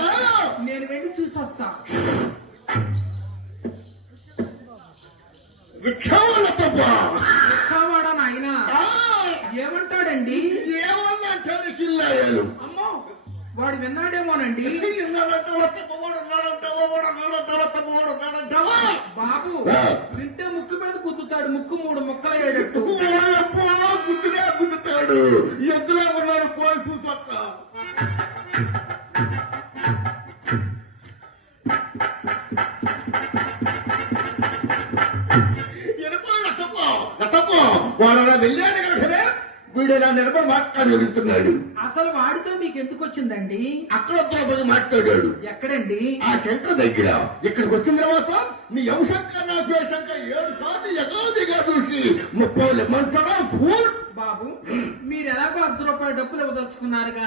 ఆ. నేను వెళ్ళి చూసొస్తా. రిక్షావాడా నాయన? ఏమంటాడండి? ఏమన్నా అంటాడు చిల్లాయాలు? అమ్మో వాడు విన్నాడేమోనండి? బాబు. వింటే ముక్కు మీద గుద్దుతాడు ముక్కు మూడు ముక్కలు అయ్యేటట్టు గుద్దుతాడు. ఎద్దులో ఉన్నాడు పోయి చూసొక్క వెళ్ళాడు కదా సరే వీడు ఇలా నిలబడి మాట్లాడి వెళ్తున్నాడు. అసలు వాడితో మీకు ఎందుకు వచ్చిందండి? అక్కడ ద్రౌపది మాట్లాడాడు. ఎక్కడండి? ఆ సెంటర్ దగ్గర. ఇక్కడికి వచ్చిన తర్వాత నీ అంశంక నా ద్వేషంక ఏడు సార్లు ఎగాదిగా చూసి ముప్పై మంటడా ఫుల్ బాబు మీరు ఎలాగో అర్ధ రూపాయల డబ్బులు ఇవ్వదలుచుకున్నారుగా?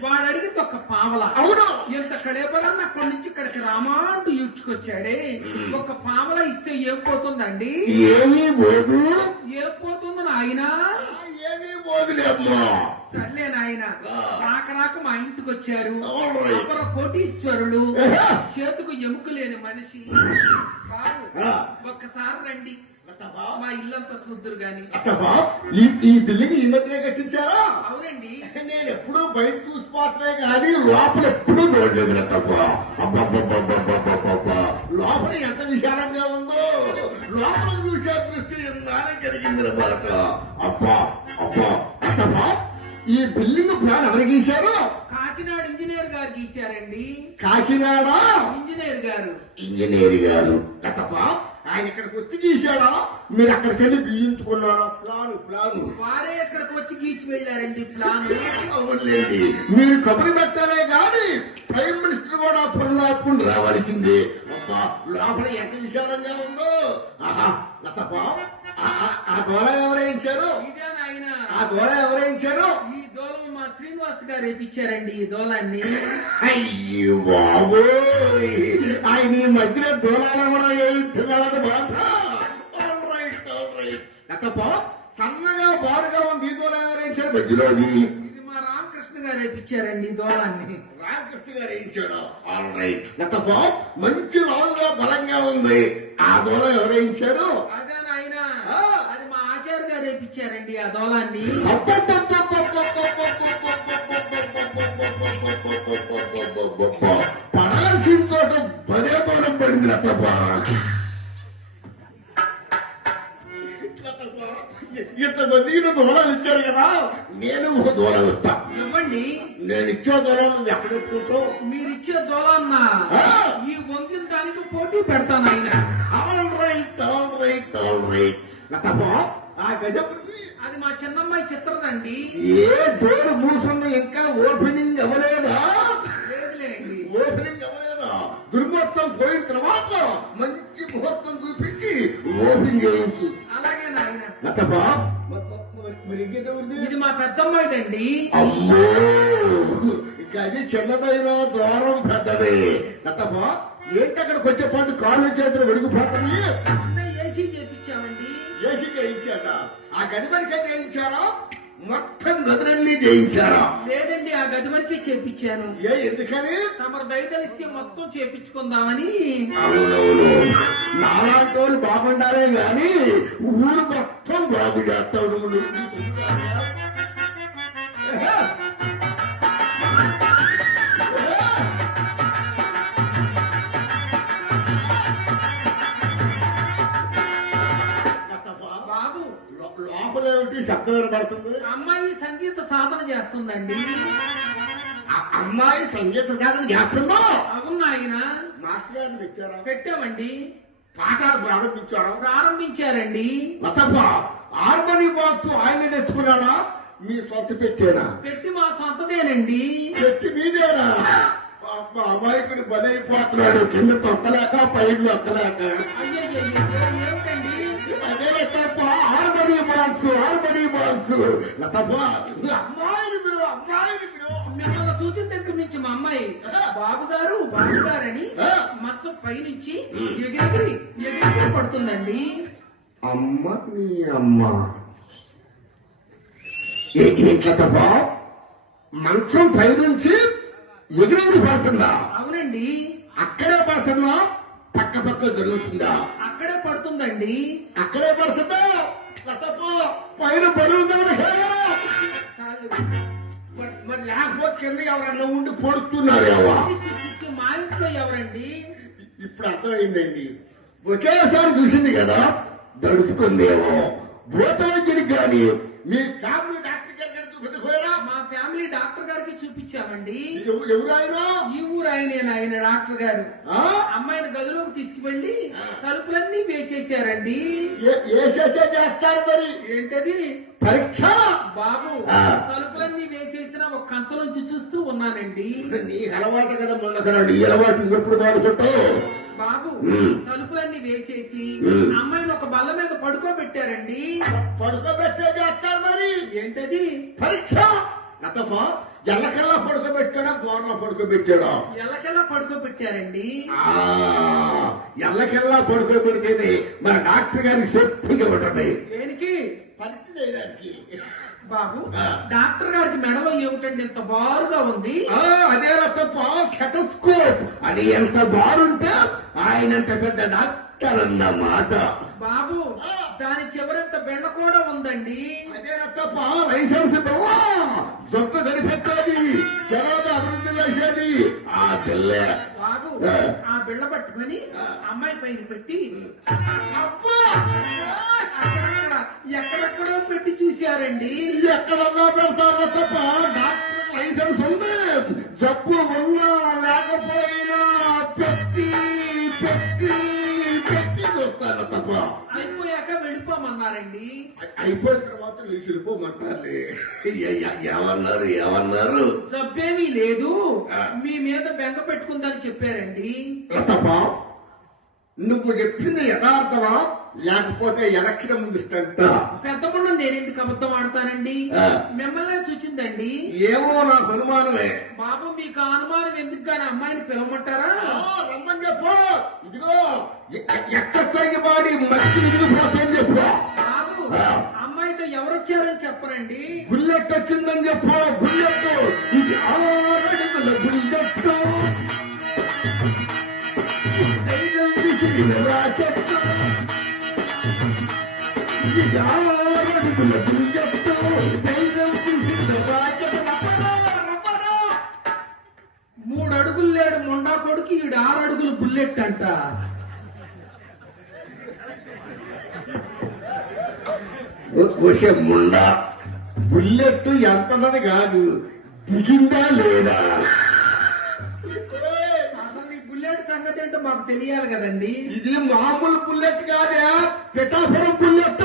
వాడు అడిగితే ఒక పావల. అవును. ఇంత కళేబరాన్ని అక్కడి నుంచి ఇక్కడికి రామా అంటూ ఈడ్చుకొచ్చాడే ఒక పావల ఇస్తే ఏం పోతుందండి? ఏమీ పోదు. ఏం పోతుంది నాయనా? ఏమీ పోదులేమ్మా సర్లే నాయన రాక రాక మా ఇంటికి వచ్చారు. అపర కోటీశ్వరులు. చేతుకు ఎముక లేని మనిషి. బాబు. ఒక్కసారి రండి. మా ఇల్లంతా చూద్దరు గాని. ఈ ఈ బిల్డింగ్ ఈ మధ్యనే కట్టించారా? అవునండి. నేను ఎప్పుడూ బయట చూసిపోవట్లే కానీ లోపల ఎప్పుడూ చూడలేదు అబ్బబ్బబ్బబ్బబ్బబ్బబ్బ. లోపల ఎంత విశాలంగా ఉందో. లోపల చూసే దృష్టి ఎన్నారం కలిగింది అన్నమాట. అబ్బా అబ్బా. అత్తమ్మా ఈ బిల్డింగ్ ప్లాన్ ఎవరు గీశారు? కాకినాడ ఇంజనీర్ గారు గీశారండి. కాకినాడ? ఇంజనీర్ గారు. ఇంజనీర్ గారు. అత్తప్ప ఆయన ఇక్కడికి వచ్చి గీశాడా? మీరు అక్కడికి వెళ్ళి గీయించుకున్నారా? Plan plan. వారే ఇక్కడికి వచ్చి గీసి వెళ్ళారండి ప్లాన్. అవునులేండి మీరు కబురు పెట్టాలే గాని ప్రైమ్ మినిస్టర్ కూడా పనులు ఆపుకుని రావాల్సిందే. అబ్బా లోపల ఎంత విశాలంగా ఉందో. ఆహా ఆ- దోళ ఎవరేయించారు ఆ దోళ ఎవరేయించారు దూలం మా శ్రీనివాస్ గారు వేపించారండి ఈ దూలాన్ని. అయ్యో బాబోయ్! ఆయన ఈ మధ్యలో దూలాల కూడా వేయిస్తున్నాడని మాట. లతప్ప సన్నగా బారుగా ఉంది ఈ దూల ఎవరేయించారు మధ్యలో అది. ఇది మా రామకృష్ణ గారు వేపించారండి ఈ దూలాన్ని. రామకృష్ణ గారు వేయించాడు. ఆల్ రైట్ లతప్ప మంచి లాంగా బలంగా ఉంది. ఆ దూల ఎవరేయించారు ఆ. వేపించారండి ఆ దూలాన్ని. పడాల్సిన చోట పదే దూరం పడింది లతప్ప ఇంతమందికి నువ్వు దూరాలు ఇచ్చారు కదా నేను ఒక దూరం ఇస్తా ఇవ్వండి. నేను ఇచ్చే దూరం నువ్వు ఎక్కడ ఎత్తుకుంటావు మీరు ఇచ్చే దూలాన్న. ఆ. ఈ వంగిన దానికి పోటీ పెడతాను ఆయన. All right all right all right లతప్ప ఆ గజపతి. అది మా చిన్నమ్మాయి చిత్రదండి. ఏ డోర్ మూసుంది ఇంకా ఓపెనింగ్ అవ్వలేదా లేదులేండి. ఓపెనింగ్ అవ్వలేదా దుర్ముహూర్తం పోయిన తర్వాత మంచి ముహూర్తం చూపించి ఓపెన్ చేయించు. అలాగే నాయన. మరి ఇది మా పెద్దమ్మాయిదండి. అమ్మో! గది చిన్నదైన ద్వారం పెద్దదే. లతప్ప ఏంటి అక్కడికి వచ్చేపాటు కాళ్ళు చేతులు వెడిగిపోతాయి చేయించాక ఆ గది వరకే చేయించారా? మొత్తం గదులన్నీ చేయించారా? లేదండి ఆ గది వరకే చేపించాను. ఏ ఎందుకని? తమరు దయదలిస్తే మొత్తం చేపించుకుందామని. అవునవును. నాలాంటి వాళ్ళు బాగుండాలే గాని ఊరు మొత్తం బాగు చేస్తావు లోపలేమిటి శబ్దం వినబడుతుంది అమ్మాయి సంగీత సాధన చేస్తుందండి. అమ్మాయి సంగీత సాధన చేస్తుందో? అవును నాయన. మాస్టర్ గారిని పెట్టారా? పెట్టామండి. పాఠాలు ప్రారంభించారా? ప్రారంభించారండి. హార్మోని బాక్స్ ఆయన తెచ్చుకున్నాడా? మీ సొంత పెట్టేనా? పెట్టి మా సొంతదేనండి. పెట్టి మీదేనా? అమాయకుడు బలైపోతున్నాడు కింద తొక్కలేక పైన నొక్కలేక. బాక్స్ హార్మనీ బాక్స్ అమ్మాయిని మీరు అమ్మాయిని మీరు. మిమ్మల్ని చూసిన దగ్గర నుంచి మా అమ్మాయి బాబు గారు బాబు గారని ఆ. మంచం పైనుంచి. ఎగిరెగిరి ఎగిరెగిరి పడుతుందండి. అమ్మ నీ అమ్మ. ఇంట్లో తప్ప మంచం పైనుంచి ఎదురెవరు పడుతుందా? అవునండి. అక్కడే పడుతుందా? పక్క పక్క జరుగుతుందా? అక్కడే పడుతుందండి. అక్కడే పడుతుందా? పైన బరువుదా చాలు. మరి లేకపోతే కింద ఎవరన్నా ఉండి మా ఇంట్లో ఎవరండి? ఇప్పుడు అర్థమైందండి. ఒకేసారి చూసింది కదా? దడుచుకుందేమో. భూతవైద్యుడికి కానీ మీ ఫ్యామిలీ డాక్టర్ గారి దగ్గర చూపించకపోయారా ఫ్యామిలీ డాక్టర్ గారికి చూపించామండి. ఈ ఊరు ఆయన డాక్టర్ గారు? అమ్మాయిని గదిలోకి తీసుకువెళ్ళి తలుపులన్నీ వేసేసారండి చేస్తారు మరి? ఏంటది? పరీక్ష? బాబు. తలుపులన్నీ వేసేసిన ఒక కంత నుంచి చూస్తూ ఉన్నానండి. నీ అలవాటు కదా మొన్న అలవాటు ఎప్పుడు బాబు. తలుపులన్నీ వేసేసి. అమ్మాయిని ఒక బల్ల మీద పడుకోబెట్టారండి. పడుకోబెట్టే చేస్తారు మరి? ఏంటది? పరీక్ష? నతప ఎల్లకల్లా పడుకోబెట్టాడా బోర్లా పడుకోబెట్టాడా? ఎల్లకెల్లా పడుకోబెట్టారండి. ఆ, ఎల్లకెల్లా పడుకోబెడితేనే మన డాక్టర్ గారికి సేఫ్టీగా ఉంటుంది దేనికి? పరీక్ష చేయడానికి బాబు. డాక్టర్ గారికి మెడలో ఏమిటండి ఇంత బారుగా ఉంది? ఆ, అదే తప్ప స్టెటస్కోప్ అది ఎంత బారుంటే ఆయన ఎంత పెద్ద డాక్టర్ అన్నమాట బాబు ఆ. దాని చివరంత బెండ కూడా ఉందండి. అదే తప్ప లైసెన్స్? జబ్బు కనిపెట్టేది జనాభా అభివృద్ధి చేసేది. ఆ పిల్లే. బాబు ఆ. బిళ్ళ పట్టుకొని. అమ్మాయి పైన పెట్టి ఎక్కడెక్కడో పెట్టి చూశారండి. ఎక్కడన్నా పెడతారు తప్ప డాక్టర్ లైసెన్స్ ఉంది. జబ్బు ఉన్నా అయిపోయిన తర్వాత లేచి వెళ్ళిపోమంటారు ఏమన్నారు ఏమన్నారు జబ్బేమీ లేదు. మీ మీద బెంగ పెట్టుకుందని చెప్పారండి. తప్ప నువ్వు చెప్పింది యథార్థమా? లేకపోతే ఎలక్షన్ ముందు పెద్ద ముందు నేను ఎందుకు అబద్ధం ఆడతానండి. మిమ్మల్ని చూచిందండి. ఏమో నాకు అనుమానమే. బాబు మీకు అనుమానం ఎందుకు కానీ అమ్మాయిని పిలవమంటారా? రమ్మని చెప్పు. ఇదిగో ఎక్సర్సైజ్ బాడీ మట్టి విరిగిపోతుందని చెప్పు. అమ్మాయితో ఎవరొచ్చారని చెప్పరండి. బుల్లెట్ వచ్చిందని చెప్పు బుల్లెట్ ఇది ఆరడుగుల బుల్లెట్ రాకెట్ ఇది ఆరడుగుల బుల్లెట్ ధైర్యం విసిరిన రాకెట్ మూడు అడుగులు లేడు మొండా కొడుకు ఈడు ఆరు అడుగులు బుల్లెట్ అంట. వచ్చే ముండా బుల్లెట్ ఎంతన్నది కాదు దిగిందా లేదా అసలు ఈ బుల్లెట్ సంగతి ఏంటో మాకు తెలియాలి కదండి ఇది మామూలు బుల్లెట్ కాదే పిఠాపురం బుల్లెట్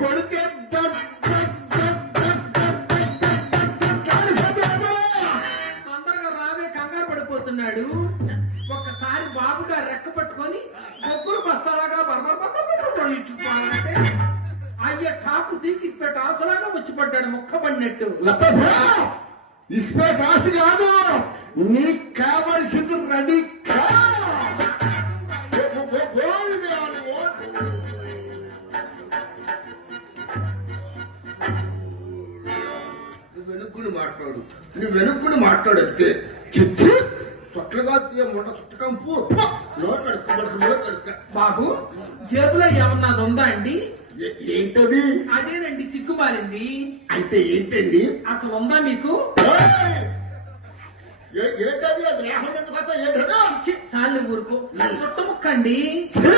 కొడితే తొందరగా రావే కంగారు పడిపోతున్నాడు ఒక్కసారి బాబుగా రెక్క పట్టుకొని బొక్కులు బస్తాలాగా బర్బర్ బర్బర్ ఇచ్చుకోవాలంటే అసలు వచ్చి పడ్డాడు ముక్కబడినట్టు ఇస్మే కాసి కాదు నీకు కావలసింది రెడీ వెనుక్కుని మాట్లాడు నువ్వు వెనుక్కుని మాట్లాడు అంతే. చిచ్చి. తీయ తీయమంట చుట్టకంపు నోటడుక్క బాబు జేబులో ఏమన్నా ఉందా అండి? ఏంటది అదేనండి సిగ్గుమాలింది అంటే ఏంటండి అసలు ఉందా మీకు ఏంటది అది లేకుండా ఎందుకు? ఏంటది చాలు ఊరుకో ఛీ!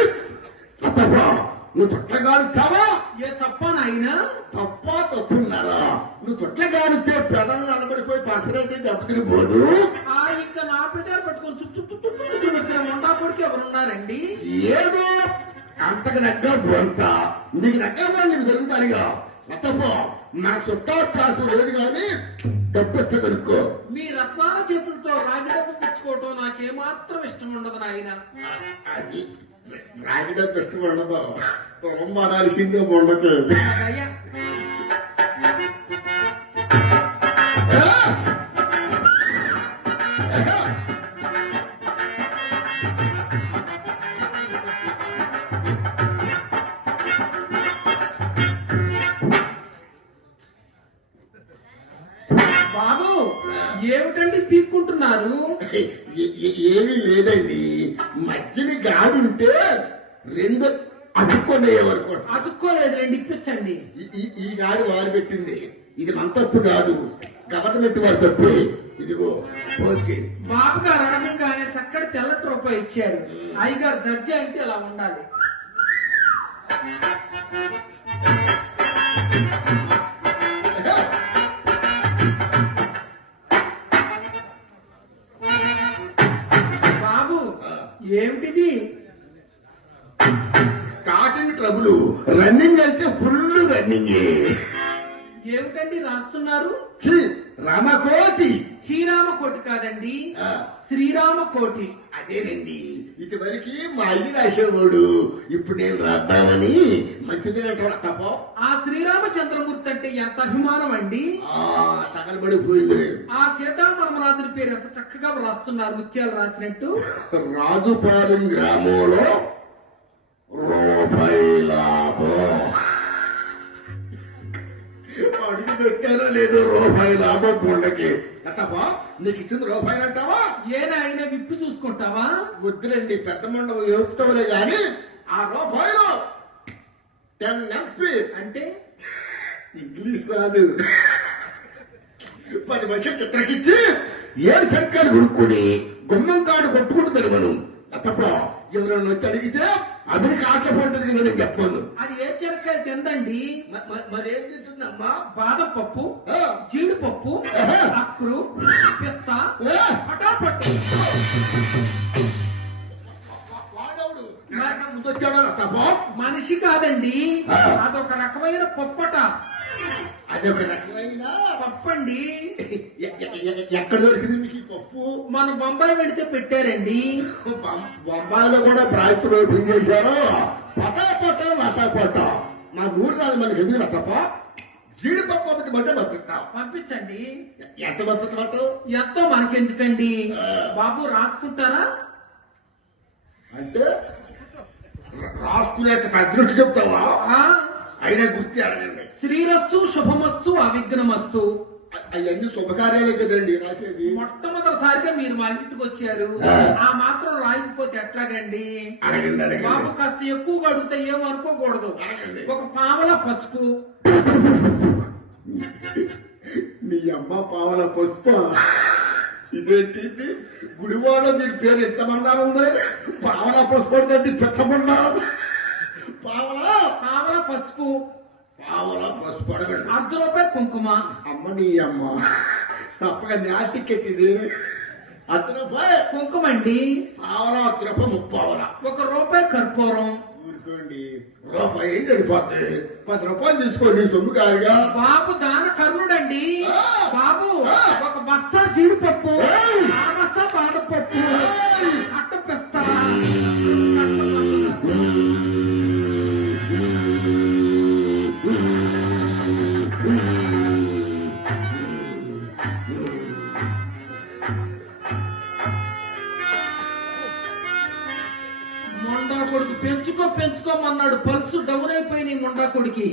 లతవ్వ, నువ్వు చుట్టగాడుతావా ఏ తప్ప నాయనా తప్ప తప్పున్నారా నువ్వు చుట్టగాడితే పెదలు నిలబడిపోయి పర్సనెంట్ దెబ్బతిరిపోదు ఆ ఇంకా నా పెదాలు పట్టుకొని చుట్టూ చుట్టూ చుట్టూ పెట్టిన మొండా కొడుకు ఎవరున్నారండి ఏదో అంతకు దగ్గ బొంత నీకు దగ్గర వాళ్ళు నీకు దొరుకుతారుగా. లతవ్వ, మన చుట్టాలు క్లాసు లేదు కానీ డబ్బిస్తే కనుక్కో. మీ రత్నాల చేతులతో రాగి డబ్బు పుచ్చుకోవటం నాకేమాత్రం ఇష్టం ఉండదు నాయన. అది రాగిడ బెస్ట్ ఉండదు. తులం పడాల్సిందే మొండకి తప్పు కాదు. గవర్నమెంట్ వారి తప్పు. ఇదిగో బాబు గారు అనగానే చక్కటి తెల్లటి రూపాయి ఇచ్చారు. అయ్యగారు దర్జా అంటే ఇలా ఉండాలి. బాబు ఏమిటిది? స్టార్టింగ్ ట్రబుల్ రన్నింగ్ అయితే ఫుల్ రన్నింగ్ ఏమిటండి రాస్తున్నారు? రామకోటి. శ్రీరామ కోటి కాదండి. ఆ, శ్రీరామ కోటి అదేనండి ఇదివరకు మా ఇది రాసేవాడు. ఇప్పుడు నేను రాద్దామని మంచిది అంటారు తప్ప? ఆ శ్రీరామచంద్రమూర్తి అంటే ఎంత అభిమానం అండి? తగలబడిపోయింది ఆ సీతాపరమనాథుని పేరు ఎంత చక్కగా రాస్తున్నారు ముత్యాలు రాసినట్టు? రాజుపాలెం గ్రామంలో రూపాయి లాభం. పెట్టారో లేదో రూపాయి లాభం కొండకి. నీకు ఇచ్చింది రూపాయలు అంటావా? అయినా విప్పి చూసుకుంటావా? వద్దులండి పెద్ద మండలం ఏపుతావులే గాని ఆ రూపాయలు టెన్ ఎంపీ. అంటే? ఇంగ్లీష్ రాదు. పది లక్షలు చిత్రకిచ్చి ఏడు చరకాలు కొనుక్కుని గుమ్మం కాడు కొట్టుకుంటూ తిరగను తప్ప ఎవరైనా వచ్చి అడిగితే అతనికి ఆటలు పంటది నేను చెప్పాను అది ఏ చెరకాయలు తిందండి? మరేం తింటుందమ్మా? బాదపప్పు జీడిపప్పు. అక్రు పిస్తా పటాపట్టు. ముందు వచ్చాడు తప్ప మనిషి కాదండి. అదొక రకమైన పప్పట. అదొక రకమైన పప్పండి. ఎక్కడ దొరికింది మీకు ఈ పప్పు? మన బొంబాయి వెళితే పెట్టారండి. బొంబాయిలో కూడా బ్రాంచ్ ఓపెన్ చేశారు. పటాపట లటాపట మా ఊరు రాదు మనకి ఎందుకు తప్ప జీడిపప్పు ఒకటి బట్టే పంపిస్తాం. పంపించండి. ఎంత పంపించమంటావు? ఎంతో మనకెందుకండి. బాబు రాసుకుంటారా? అంటే రా- రాసుకునే పెద్ద నుంచి చెప్తావా? ఆ? అయినా గుర్తి అడగండి. శ్రీరస్తు శుభమస్తు అవిఘ్నమస్తు. అవన్నీ శుభకార్యాలే కదండి రాసేది. మొట్టమొదటిసారిగా మీరు మా ఇంటికి వచ్చారు. ఆ. మాత్రం రాయకపోతే ఎట్లాగండి? బాబు కాస్త ఎక్కువగా అడిగితే ఏమనుకోకూడదు. అడగండి. ఒక పావల పసుపు. నీ అమ్మ పావన పుష్ప ఇదేంటి? ఇది? గుడివాడ దీని పేరు ఎంతమన్నా ఉంది? పావన పుష్ప అంటే పెద్దమన్నా పావన పావల? పసుపు. పావన పుష్ప అడగండి. అర్ధ రూపాయి కుంకుమ. అమ్మ నీ అమ్మ. తప్పగా నా టికెట్ ఇది. అర్ధ రూపాయి కుంకుమ అండి పావన అర్ధ రూపాయి ముప్పావన ఒక రూపాయి కర్పూరం. ఊరుకోండి. రూపాయి ఏం సరిపోతాయి పది రూపాయలు తీసుకోండి సొమ్ము కాదుగా. బాబు దాన కర్ణుడండి. బాబు. ఒక బస్తా జీడిపప్పు పెంచుకోమన్నాడు పల్సు డౌన్ అయిపోయినాయి మొండా కొడుకి.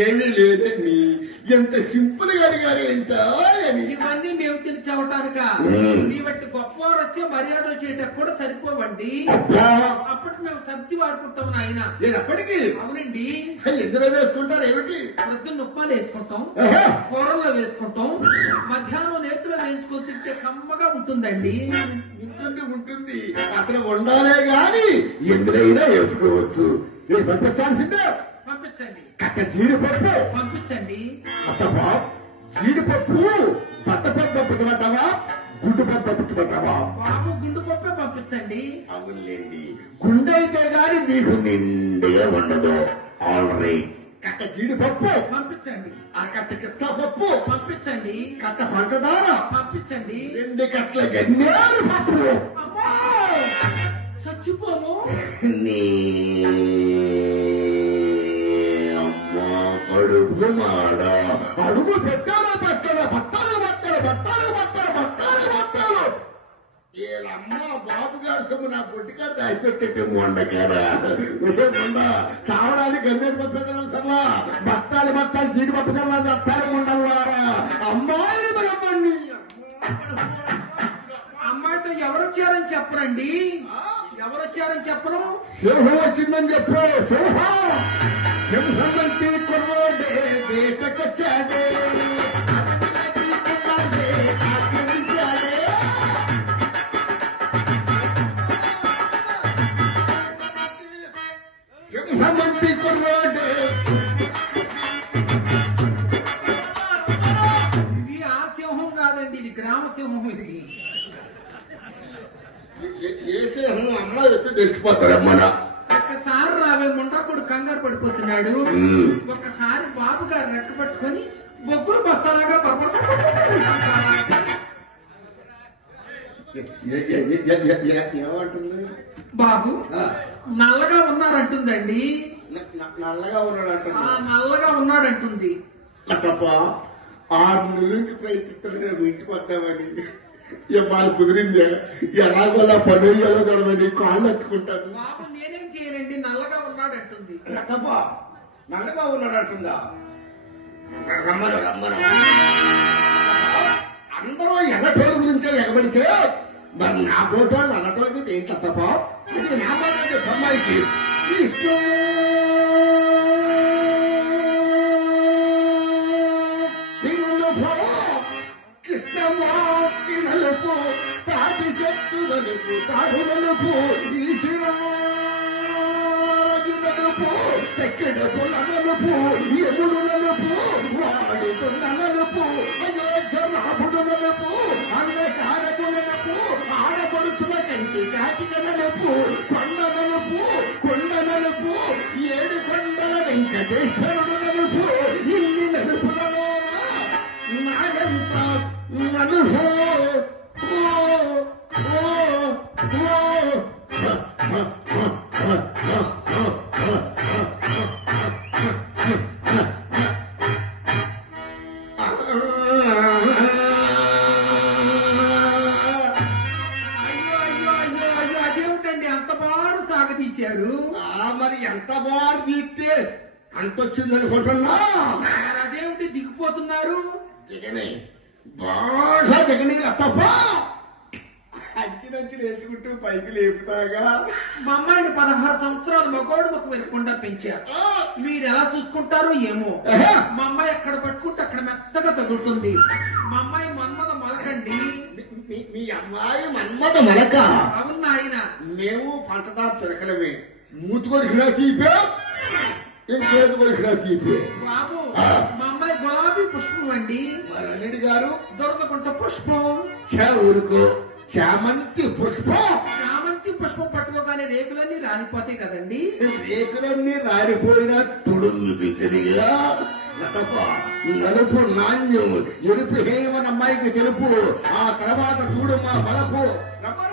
ఏమీ లేదండి ఎంత సింపుల్గా అడిగారు ఏంట ఇవన్నీ మేము తిని బట్టి గొప్పవారు వస్తే మర్యాదలు చేయటం కూడా సరిపోవండి. అప్పటికి మేము సర్ది వాడుకుంటాం నాయన. అప్పటికి. అవునండి. ఎందులో వేసుకుంటారు ఏమిటి? ప్రొద్దున్న ఉప్మాలు వేసుకుంటాం. కూరల్లో వేసుకుంటాం మధ్యాహ్నం నేతిలో వేయించుకొని తింటే కమ్మగా ఉంటుందండి. ఉంటుంది ఉంటుంది. అసలు ఉండాలే గాని ఎందులైనా వేసుకోవచ్చు. పంపించాల్సిందే. పంపించండి. కట్ట జీడిపప్పు. పంపించండి. జీడిపప్పు బట్టపప్పు పంపించమంటావా? గుడ్డు పప్పు పంపించమంటావా? బాబు గుండు పప్పే పంపించండి. అవునులేండి. గుండె అయితే గాని మీకు నిండుగా ఉండదు. ఆల్ రైట్ కట్ట జీడిపప్పు పంపించండి. ఆ కట్ట కిస్తా పప్పు. పంపించండి. కట్ట పంచదార పంపించండి. రెండు కట్ల గన్నేరు పప్పు. అమ్మో! చచ్చిపోము నీ అమ్మ కడుపు మాడ. అడుగు పెట్టాలో పెట్టాలి బట్టలు బట్టలు బట్టలు వీళ్ళమ్మ బాబు గారు సొమ్ము నా పొట్టిగారు దాచిపెట్టేట్టు మొండకారా మొండ చావడానికి గన్నేరు పచ్చదనం సర్లా. బత్తాలు బత్తాలు జీడి పచ్చదనం రత్తాలు ముండల్లారా. అమ్మాయిని బలపండి. అమ్మాయితో ఎవరొచ్చారని చెప్పరండి? ఎవరొచ్చారని చెప్పరు సింహం వచ్చిందని చెప్పు సింహం. సింహం అంటే కుర్రోడే వేటకొచ్చాడే కుర్రోడే. ఇది ఆ సింహం కాదండి ఇది గ్రామ సింహం ఇది. ఏ- సింహం? అమ్మ ఎత్తు తెలిసిపోతారమ్మన ఒక్కసారి రావే ముండాకుడు కంగారు పడిపోతున్నాడు. ఒక్కసారి బాబు గారు రెక్క పట్టుకొని బొగ్గులు బస్తాలాగా ఏమంటుంది? బాబు నల్లగా ఉన్నారంటుందండి. నల్లగా ఉన్నాడు అంటుంది నల్లగా ఉన్నాడంటుంది. తప్ప ఆరు నెలల నుంచి ప్రయత్నిస్తున్నాను మీ ఇంటికి వద్దామని ఇవాళ కుదిరిందే. ఎలాగోలా పనులలో గడవని కాళ్ళు అట్టుకుంటాను బాబు నేనేం చేయనండి నల్లగా ఉన్నాడంటుంది. తప్ప నల్లగా ఉన్నాడు అంటుందా రమ్మను రమ్మను అందరూ ఎన్నటోళ్ళ గురించే ఎగబడితే మరి నా ఫోటో నల్లటోళ్ళకి ఏం తప్ప అది నా ఫోటో బొమ్మాయికి. విష్ణు! తినులపు, కృష్ణమూర్తి నలుపు తాటి చెట్టు నలుపు తాడు నలుపు ఈశ్వరాజు నలుపు ఎక్కడపు నలుపు ఎముడు నలుపు వాడుతున్న నలుపు అయోధ్య రాముడు నలుపు అంధకారపు నలుపు ఆడపడుచుల కంటి కాటిక నలుపు కొండ నలుపు కొండ నలుపు ఏడు కొండల వెంకటేశ్వరుడు నలుపు ఇన్ని నలుపులలో నాగంత నలుపు. ఓ ఓ ఓ ఎంత బాగా తీస్తే అంత వచ్చింది అనుకుంటున్నా అదేమిటి దిగిపోతున్నారు? దిగని. బాగా దిగని తప్ప. అచ్చినచ్చి నేర్చుకుంటూ పైకి లేపుతాగా. మా అమ్మాయిని పదహారు సంవత్సరాలు మగోడు ముఖం వెతకుండా పెంచారు. మీరు ఎలా చూసుకుంటారో ఏమో. మా అమ్మాయి ఎక్కడ పట్టుకుంటే అక్కడ మెత్తగా తగులుతుంది. మా అమ్మాయి మన్మద మలకండి మీ- అమ్మాయి మన్మద మలక. అవును నాయన. మేము పంచదార చిరకలమే మూతి కొరికినా తీపే? ఇంకేది కొరికినా తీపే? బాబు. మా అమ్మాయి గులాబీ పుష్పం అండి. అల్లుడి గారు. దొరకకుంట పుష్పం. చా ఊరుకో చామంతి పుష్పం. చామంతి పుష్పం పట్టుకోగానే రేకులన్నీ రాలిపోతాయి కదండి. రేకులన్నీ రాలిపోయిన మిగిలిగా నటప నలుపు నాణ్యం ఎరుపు హేమన్ అమ్మాయికి తెలుపు. ఆ తర్వాత చూడు మా బలపు రమణ!